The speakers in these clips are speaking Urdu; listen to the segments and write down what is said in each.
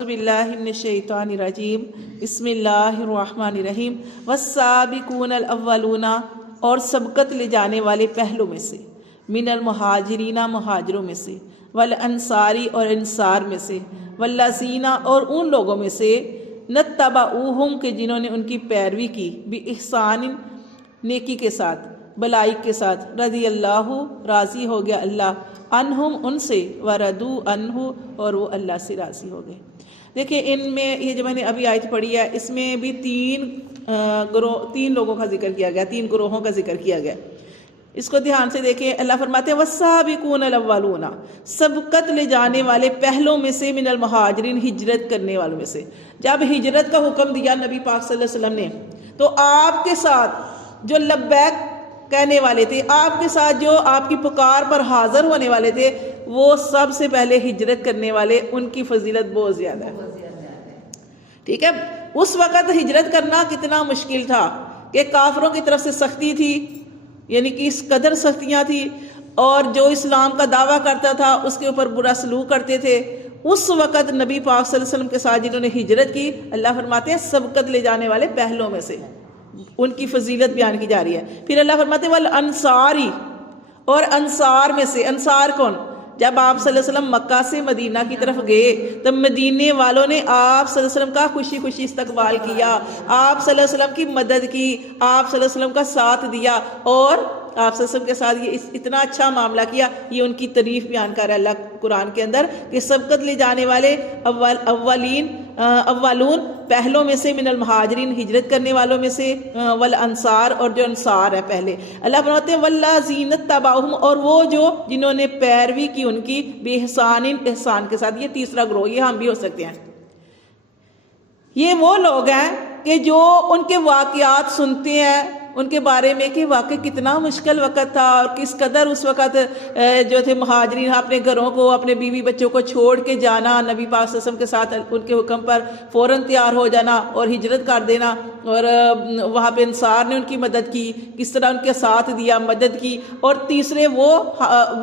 باللہ من الشیطان الرجیم بسم اللہ الرحمن الرحیم والسابقون الاولون، اور سبقت لے جانے والے پہلوں میں سے، من المہاجرین مہاجروں میں سے، والانصاری اور انصار میں سے، والذین اور ان لوگوں میں سے، نتبعوہم کہ جنہوں نے ان کی پیروی کی، باحسان نیکی کے ساتھ، بلائی کے ساتھ، رضی اللہ راضی ہو گیا اللہ، عنہم ان سے، وردوا عنہ اور وہ اللہ سے راضی ہو گئے۔ دیکھیں ان میں یہ جو میں نے ابھی آیت پڑھی ہے اس میں بھی تین لوگوں کا ذکر کیا گیا، تین گروہوں کا ذکر کیا گیا۔ اس کو دھیان سے دیکھیں، اللہ فرماتے ہیں والسابقون الاولون، سبقت لے جانے والے پہلوں میں سے، من المہاجرین ہجرت کرنے والوں میں سے۔ جب ہجرت کا حکم دیا نبی پاک صلی اللہ علیہ وسلم نے تو آپ کے ساتھ جو لبیک کہنے والے تھے، آپ کے ساتھ جو آپ کی پکار پر حاضر ہونے والے تھے، وہ سب سے پہلے ہجرت کرنے والے، ان کی فضیلت بہت زیادہ ہے۔ ٹھیک ہے، اس وقت ہجرت کرنا کتنا مشکل تھا کہ کافروں کی طرف سے سختی تھی، یعنی کہ اس قدر سختیاں تھی، اور جو اسلام کا دعویٰ کرتا تھا اس کے اوپر برا سلوک کرتے تھے۔ اس وقت نبی پاک صلی اللہ علیہ وسلم کے ساتھ جنہوں نے ہجرت کی، اللہ فرماتے ہیں سبقت لے جانے والے پہلوں میں سے، ان کی فضیلت بیان کی جا رہی ہے۔ پھر اللہ فرماتے ہیں والانصاری، اور انصار میں سے۔ انصار کون؟ جب آپ صلی اللہ علیہ وسلم مکہ سے مدینہ کی طرف گئے تب مدینے والوں نے آپ صلی اللہ علیہ وسلم کا خوشی خوشی استقبال کیا، آپ صلی اللہ علیہ وسلم کی مدد کی، آپ صلی اللہ علیہ وسلم کا ساتھ دیا، اور آپ صلی اللہ علیہ وسلم کے ساتھ یہ اتنا اچھا معاملہ کیا۔ یہ ان کی تعریف بیان کر رہا ہے اللہ قرآن کے اندر کہ سبقت لے جانے والے اولون پہلوں میں سے، من المہاجرین ہجرت کرنے والوں میں سے، والانصار اور جو انصار ہے پہلے۔ اللہ فرماتے ہیں والذین اتبعوہم، اور وہ جو جنہوں نے پیروی کی ان کی، باحسان احسان کے ساتھ۔ یہ تیسرا گروہ، یہ ہم بھی ہو سکتے ہیں۔ یہ وہ لوگ ہیں کہ جو ان کے واقعات سنتے ہیں ان کے بارے میں کہ واقعی کتنا مشکل وقت تھا، اور کس قدر اس وقت جو تھے مہاجرین اپنے گھروں کو، اپنے بیوی بچوں کو چھوڑ کے جانا، نبی پاک صلی اللہ علیہ وسلم کے ساتھ ان کے حکم پر فوراً تیار ہو جانا اور ہجرت کر دینا، اور وہاں پہ انصار نے ان کی مدد کی، کس طرح ان کے ساتھ دیا، مدد کی۔ اور تیسرے وہ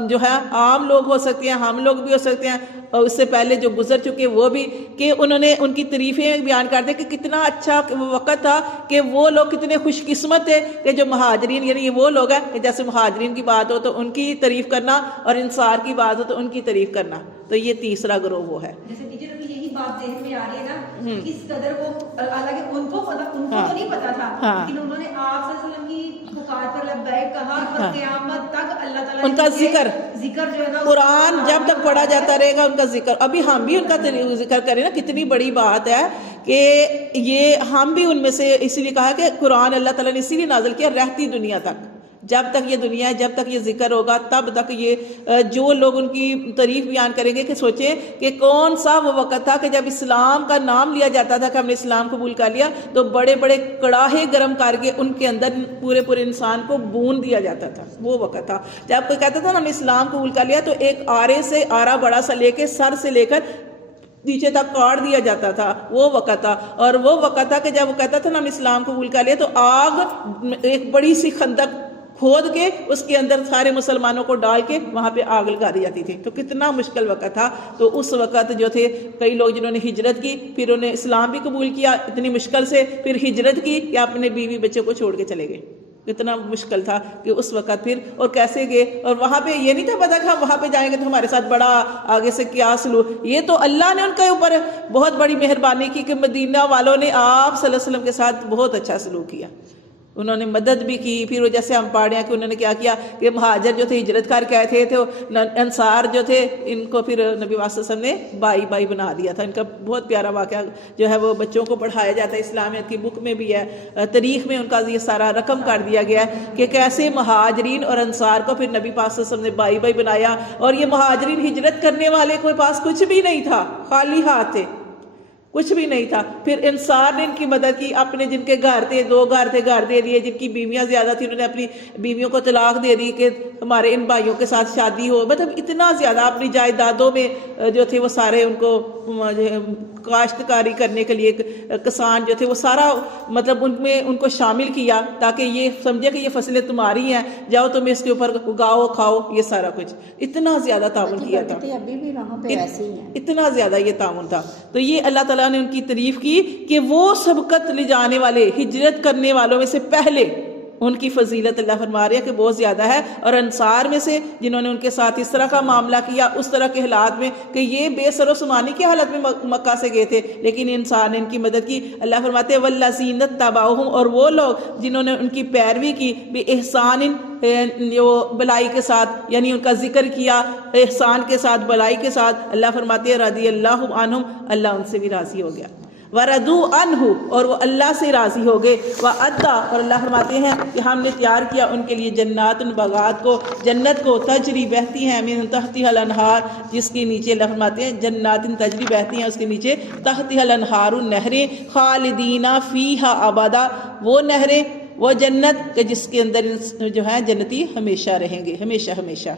جو ہے عام لوگ ہو سکتے ہیں، ہم لوگ بھی ہو سکتے ہیں، اور اس سے پہلے جو گزر چکے وہ بھی، کہ انہوں نے ان کی تعریفیں بیان کرتے کہ کتنا اچھا وقت تھا، کہ وہ لوگ کتنے خوش قسمت تھے کہ جو مہاجرین، یعنی یہ وہ لوگ ہیں کہ جیسے مہاجرین کی بات ہو تو ان کی تعریف کرنا، اور انصار کی بات ہو تو ان کی تعریف کرنا۔ تو یہ تیسرا گروہ وہ ہے۔ جیسے ٹیچر ابھی یہی بات ذہن میں آ رہی ہے نا، کس قدر وہ، حالانکہ ان کو تو نہیں پتا تھا، لیکن انہوں نے آپ صلی اللہ علیہ وسلم کی پکار پر لبیک کہا، اور قیامت تک اللہ تعالیٰ ان کا ذکر جو ہے نا، قرآن جب تک پڑھا جاتا رہے گا ان کا ذکر۔ ابھی ہم بھی ان کا ذکر کریں نا، کتنی بڑی بات ہے کہ یہ ہم بھی ان میں سے، اسی لیے کہا کہ قرآن اللہ تعالیٰ نے اسی لیے نازل کیا رہتی دنیا تک، جب تک یہ دنیا ہے، جب تک یہ ذکر ہوگا تب تک یہ جو لوگ ان کی تعریف بیان کریں گے کہ سوچیں کہ کون سا وہ وقت تھا کہ جب اسلام کا نام لیا جاتا تھا کہ ہم نے اسلام قبول کر لیا تو بڑے بڑے کڑاہے گرم کر کے ان کے اندر پورے انسان کو بھون دیا جاتا تھا۔ وہ وقت تھا جب کوئی کہتا تھا نا ہم نے اسلام قبول کر لیا تو ایک آرے سے آرا بڑا سا لے کے سر سے لے کر نیچے تک کاٹ دیا جاتا تھا، وہ وقت تھا۔ اور وہ وقت تھا کہ جب وہ کہتا تھا نا ہم نے اسلام قبول کر لیا تو آگ، ایک بڑی سی خندق کھود کے اس کے اندر سارے مسلمانوں کو ڈال کے وہاں پہ آگ لگا دی جاتی تھی۔ تو کتنا مشکل وقت تھا۔ تو اس وقت جو تھے کئی لوگ جنہوں نے ہجرت کی، پھر انہیں اسلام بھی قبول کیا اتنی مشکل سے، پھر ہجرت کی یا اپنے بیوی بچے کو چھوڑ کے چلے گئے۔ کتنا مشکل تھا کہ اس وقت پھر، اور کیسے گئے، اور وہاں پہ یہ نہیں تھا پتا کہ ہم وہاں پہ جائیں گے تو ہمارے ساتھ بڑا آگے سے کیا سلوک۔ یہ تو اللہ نے ان کے اوپر بہت بڑی مہربانی کی کہ مدینہ والوں نے آپ صلی اللہ علیہ وسلم کے ساتھ بہت اچھا سلوک کیا، انہوں نے مدد بھی کی۔ پھر وہ جیسے ہم پڑھ رہے ہیں کہ انہوں نے کیا کیا کہ مہاجر جو تھے ہجرت کر کے آئے تھے، انصار جو تھے ان کو پھر نبی صلی اللہ علیہ وسلم نے بائی بنا دیا تھا۔ ان کا بہت پیارا واقعہ جو ہے وہ بچوں کو پڑھایا جاتا ہے، اسلامیت کی بک میں بھی ہے، تاریخ میں ان کا یہ سارا رقم کر دیا گیا ہے کہ کیسے مہاجرین اور انصار کو پھر نبی صلی اللہ علیہ وسلم نے بائی بنایا۔ اور یہ مہاجرین ہجرت کرنے والے کے پاس کچھ بھی نہیں تھا، خالی ہاتھ تھے، کچھ بھی نہیں تھا. پھر انصار نے ان کی مدد کی, اپنے جن کے گھر تھے, 2 گھر تھے, گھر دے دیے. جن کی بیویاں زیادہ تھیں انہوں نے اپنی بیویوں کو طلاق دے دی کہ ہمارے ان بھائیوں کے ساتھ شادی ہو. مطلب اتنا زیادہ اپنی جائیدادوں میں جو تھے وہ سارے ان کو کاشتکاری کرنے کے لیے کسان جو تھے وہ سارا مطلب ان میں ان کو شامل کیا تاکہ یہ سمجھے کہ یہ فصلیں تمہاری ہیں, جاؤ تم اس کے اوپر اگاؤ کھاؤ, یہ سارا کچھ. اتنا زیادہ تعاون کیا تھا, ابھی بھی وہاں پہ ایسے ہی ہیں, اتنا زیادہ یہ تعاون تھا. تو یہ اللہ تعالیٰ نے ان کی تعریف کی کہ وہ سبقت لے جانے والے, ہجرت کرنے والوں میں سے پہلے ان کی فضیلت اللہ فرما رہے ہیں کہ بہت زیادہ ہے. اور انصار میں سے جنہوں نے ان کے ساتھ اس طرح کا معاملہ کیا, اس طرح کے حالات میں کہ یہ بے سر و سمانی کے حالت میں مکہ سے گئے تھے, لیکن انسان نے ان کی مدد کی. اللہ فرماتے ہیں والذین اتبعوہم, اور وہ لوگ جنہوں نے ان کی پیروی کی, بے احسان, بلائی کے ساتھ, یعنی ان کا ذکر کیا احسان کے ساتھ, بلائی کے ساتھ. اللہ فرماتے ہیں رضی اللہ عنہم, اللہ ان سے بھی راضی ہو گیا. وَرَضُوا عَنْهُ, اور وہ اللہ سے راضی ہو گئے. وَأَدَّى, اور اللہ فرماتے ہیں کہ ہم نے تیار کیا ان کے لیے جنات, باغات کو, جنت کو, تجری بہتی ہیں, من تحتها الانہار, جس کے نیچے اللہ فرماتے ہیں جنات تجری بہتی ہیں, اس کے نیچے تحتها الانہار, نہریں, خالدین فیہا ابدا, وہ نہریں, وہ جنت کہ جس کے اندر جو ہے جنتی ہمیشہ رہیں گے, ہمیشہ ہمیشہ.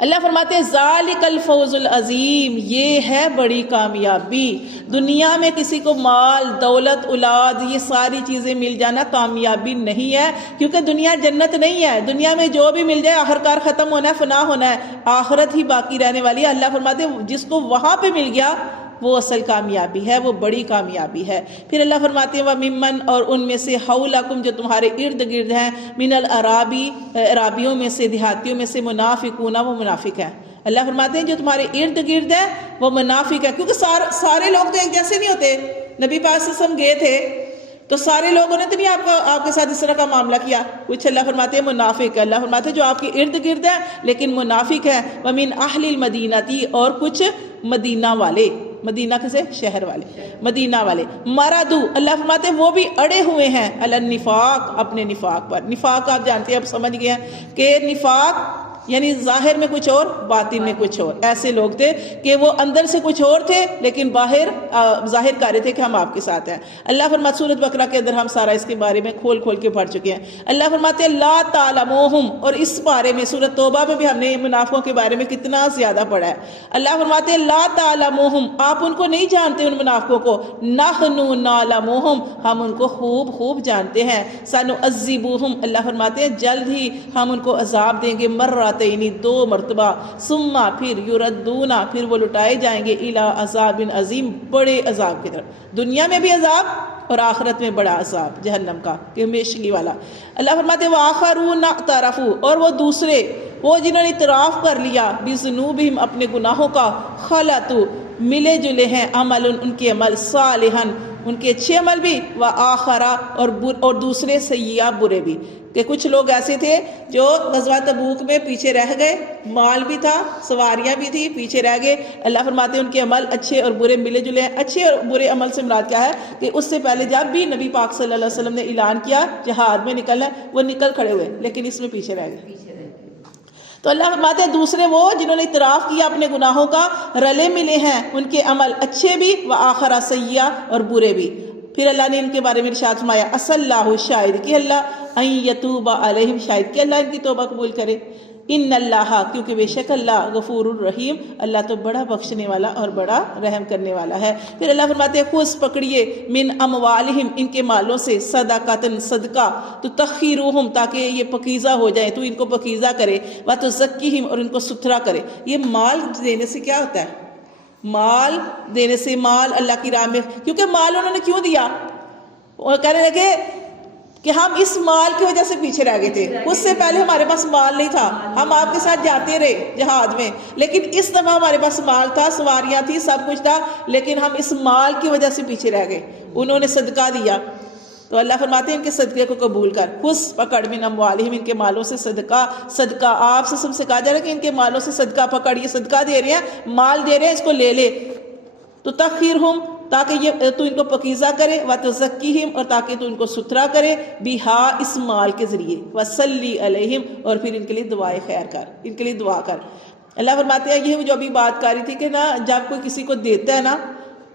اللہ فرماتے ہیں ذالک الفوز العظیم, یہ ہے بڑی کامیابی. دنیا میں کسی کو مال, دولت, اولاد, یہ ساری چیزیں مل جانا کامیابی نہیں ہے, کیونکہ دنیا جنت نہیں ہے. دنیا میں جو بھی مل جائے آخرکار ختم ہونا ہے, فنا ہونا ہے, آخرت ہی باقی رہنے والی ہے. اللہ فرماتے ہیں جس کو وہاں پہ مل گیا وہ اصل کامیابی ہے, وہ بڑی کامیابی ہے. پھر اللہ فرماتے ہیں وَمِمَّنْ, اور ان میں سے حَوْلَكُمْ, جو تمہارے ارد گرد ہیں, من العرابی, عرابیوں میں سے, دیہاتیوں میں سے, منافقون, وہ منافق ہیں. اللہ فرماتے ہیں جو تمہارے ارد گرد ہیں وہ منافق ہے, کیونکہ سارے لوگ تو ایک جیسے نہیں ہوتے. نبی پاک صلی اللہ علیہ وسلم گئے تھے تو سارے لوگوں نے تو نہیں آپ کے ساتھ اس طرح کا معاملہ کیا. کچھ اللہ فرماتے ہیں منافق ہے. اللہ فرماتے ہیں جو آپ کے ارد گرد ہیں لیکن منافق ہیں. وَمِنْ أَهْلِ الْمَدِينَةِ, اور کچھ مدینہ والے, مدینہ کسے, شہر والے, مدینہ والے. مردو, اللہ فرماتے ہیں وہ بھی اڑے ہوئے ہیں, علی النفاق, اپنے نفاق پر. نفاق آپ جانتے ہیں, اب سمجھ گئے ہیں کہ نفاق یعنی ظاہر میں کچھ اور, باطن میں کچھ اور. ایسے لوگ تھے کہ وہ اندر سے کچھ اور تھے لیکن باہر ظاہر کر رہے تھے کہ ہم آپ کے ساتھ ہیں. اللہ فرماتے سورۃ بقرہ کے اندر ہم سارا اس کے بارے میں کھول کھول کے پڑھ چکے ہیں. اللہ فرماتے ہیں لا تعلموہم, اور اس بارے میں سورۃ توبہ میں بھی ہم نے منافقوں کے بارے میں کتنا زیادہ پڑھا ہے. اللہ فرماتے ہیں لا تعلموہم, آپ ان کو نہیں جانتے ان منافقوں کو. نحن نعلموہم, ہم ان کو خوب خوب جانتے ہیں. سنعذبوہم, اللہ فرماتے ہیں جلد ہی ہم ان کو عذاب دیں گے, مرات, یعنی 2 مرتبہ. ثم, پھر یردونا, پھر وہ لٹائے جائیں گے, الی عذاب عظیم, بڑے عذاب کی طرف. دنیا میں بھی عذاب اور آخرت میں بڑا عذاب جہنم کا, کہ ہمیشگی والا. اللہ فرماتے ہیں وآخرون اعترفوا, اور وہ دوسرے, وہ جنہوں نے اعتراف کر لیا, بذنوبہم, اپنے گناہوں کا, خلطوا, ملے جلے ہیں, عمل, ان کے عمل, صالحاً, ان کے اچھے عمل بھی, وآخرا, اور دوسرے سیئہ, برے بھی. کہ کچھ لوگ ایسے تھے جو غزوہ تبوک میں پیچھے رہ گئے, مال بھی تھا, سواریاں بھی تھی, پیچھے رہ گئے. اللہ فرماتے ہیں ان کے عمل اچھے اور برے ملے جلے ہیں. اچھے اور برے عمل سے مراد کیا ہے کہ اس سے پہلے جب بھی نبی پاک صلی اللہ علیہ وسلم نے اعلان کیا جہاد میں نکلنا ہے, وہ نکل کھڑے ہوئے, لیکن اس میں پیچھے رہ گئے. تو اللہ فرماتے ہیں دوسرے وہ جنہوں نے اعتراف کیا اپنے گناہوں کا, رلے ملے ہیں, ان کے عمل اچھے بھی, وآخرا سیئہ, اور برے بھی. پھر اللہ نے ان کے بارے میں ارشاد فرمایا عسى اللہ, شاید کہ اللہ, ان یتوب علیہم, شاید کہ اللہ ان کی توبہ قبول کرے. ان اللہ, کیونکہ بے شک اللہ غفور الرحیم, اللہ تو بڑا بخشنے والا اور بڑا رحم کرنے والا ہے. پھر اللہ فرماتے ہیں خذ, پکڑیے, من اموالہم, ان کے مالوں سے, صدقۃ, صدقہ, تطہرہم, تاکہ یہ پاکیزہ ہو جائیں, تو ان کو پاکیزہ کرے, وتزکیہم, اور ان کو ستھرا کرے. یہ مال دینے سے کیا ہوتا ہے؟ مال دینے سے, مال اللہ کی راہ میں, کیونکہ مال انہوں نے کیوں دیا, وہ کہنے لگے کہ ہم اس مال کی وجہ سے پیچھے رہ گئے تھے, اس سے پہلے ہمارے پاس مال نہیں تھا, ہم آپ کے ساتھ جاتے رہے جہاد میں, لیکن اس دفعہ ہمارے پاس مال تھا, سواریاں تھی, سب کچھ تھا, لیکن ہم اس مال کی وجہ سے پیچھے رہ گئے. انہوں نے صدقہ دیا, تو اللہ فرماتے ہیں ان کے صدقے کو قبول کر. خذ, پکڑ, من اموالہم, ان کے مالوں سے صدقہ, صدقہ آپ سے سب سے کہا جا رہا ہے کہ ان کے مالوں سے صدقہ پکڑ, یہ صدقہ دے رہے ہیں, مال دے رہے ہیں, اس کو لے لے. تو تطہرہم, تاکہ یہ تو ان کو پاکیزہ کرے, وتزکیہم, اور تاکہ تو ان کو ستھرا کرے, بہا, اس مال کے ذریعے, وصلی علیہم, اور پھر ان کے لیے دعائے خیر کر, ان کے لیے دعا کر. اللہ فرماتے ہیں یہ جو ابھی بات کر رہی تھی کہ نا جب کوئی کسی کو دیتا ہے نا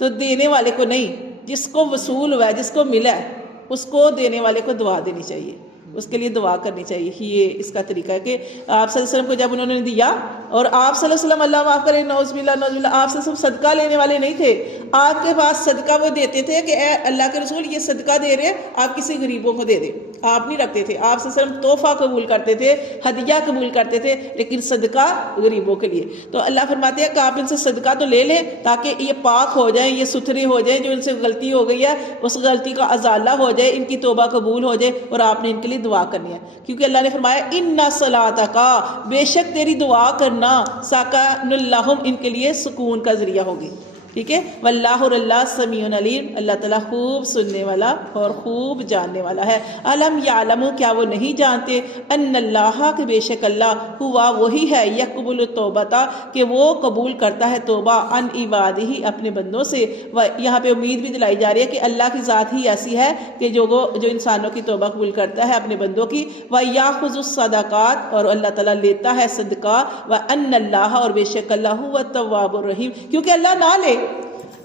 تو دینے والے کو نہیں، جس کو وصول ہوا ہے، جس کو ملا ہے، اس کو دینے والے کو دعا دینی چاہیے، اس کے لیے دعا کرنی چاہیے. یہ اس کا طریقہ ہے کہ آپ صلی اللہ علیہ وسلم کو جب انہوں نے دیا، اور آپ صلی اللہ علیہ وسلم، اللہ معاف کرے، نعوذ باللہ نعوذ باللہ، آپ صلی اللہ علیہ وسلم صدقہ لینے والے نہیں تھے. آپ کے پاس صدقہ وہ دیتے تھے کہ اے اللہ کے رسول یہ صدقہ دے رہے، آپ کسی غریبوں کو دے دیں. آپ نہیں رکھتے تھے. آپ صلی اللہ علیہ وسلم تحفہ قبول کرتے تھے، ہدیہ قبول کرتے تھے، لیکن صدقہ غریبوں کے لیے. تو اللہ فرماتے ہیں کہ آپ ان سے صدقہ تو لے لیں تاکہ یہ پاک ہو جائیں، یہ ستھرے ہو جائیں، جو ان سے غلطی ہو گئی ہے اس غلطی کا ازالہ ہو جائے، ان کی توبہ قبول ہو جائے، اور آپ نے ان کے لیے دعا کرنی ہے. کیونکہ اللہ نے فرمایا اِنَّ صَلَاتَكَ، بے شک تیری دعا کرنا، سَكَنٌ لَّهُمْ، ان کے لیے سکون کا ذریعہ ہوگی. ٹھیک ہے. واللہ، اور اللہ سمیع علیم، اللہ تعالیٰ خوب سننے والا اور خوب جاننے والا ہے. الم یعلموا، کیا وہ نہیں جانتے، ان اللہ، کہ بے شک اللہ، ہوا وہی ہے، یقبل التوبۃ، کہ وہ قبول کرتا ہے توبہ، عن عبادہ، اپنے بندوں سے. یہاں پہ امید بھی دلائی جا رہی ہے کہ اللہ کی ذات ہی ایسی ہے کہ جو انسانوں کی توبہ قبول کرتا ہے اپنے بندوں کی. وَيَأْخُذُ الصَّدَقَاتِ، اور اللہ تعالیٰ لیتا ہے صدقہ. وَأَنَّ اللَّهَ، اور بے شک اللہ، هُوَ التَّوَّابُ الرَّحِيمُ، کیونکہ اللہ نہ لے،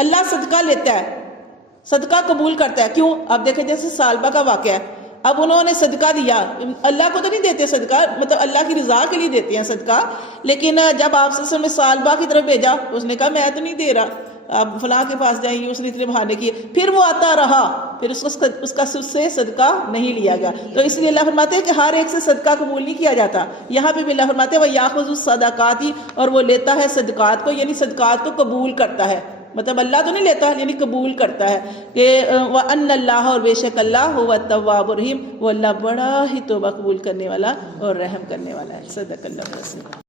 اللہ صدقہ لیتا ہے، صدقہ قبول کرتا ہے. کیوں؟ اب دیکھیں جیسے سالبہ کا واقعہ ہے، اب انہوں نے صدقہ دیا، اللہ کو تو نہیں دیتے صدقہ، مطلب اللہ کی رضا کے لیے دیتے ہیں صدقہ، لیکن جب آپ سے نے سالبہ کی طرف بھیجا، اس نے کہا میں تو نہیں دے رہا، آپ فلاں کے پاس جائیں گے، اس نے اتنے بہانے کیے، پھر وہ آتا رہا، پھر اس کا سے صدقہ نہیں لیا گیا. تو اس لیے اللہ فرماتے ہیں کہ ہر ایک سے صدقہ قبول نہیں کیا جاتا. یہاں پہ بھی اللہ فرماتے ہیں وَيَأْخُذُ الصَّدَقَاتِ، اور وہ لیتا ہے صدقات کو، یعنی صدقات کو قبول کرتا ہے، مطلب اللہ تو نہیں لیتا، یعنی قبول کرتا ہے. کہ وَأَنَّ اللَّهَ، اور بے شک اللہ، هُوَ التَّوَّابُ الرَّحِيمُ، وہ اللہ بڑا ہی توبہ قبول کرنے والا اور رحم کرنے والا ہے. صدق اللہ العظیم.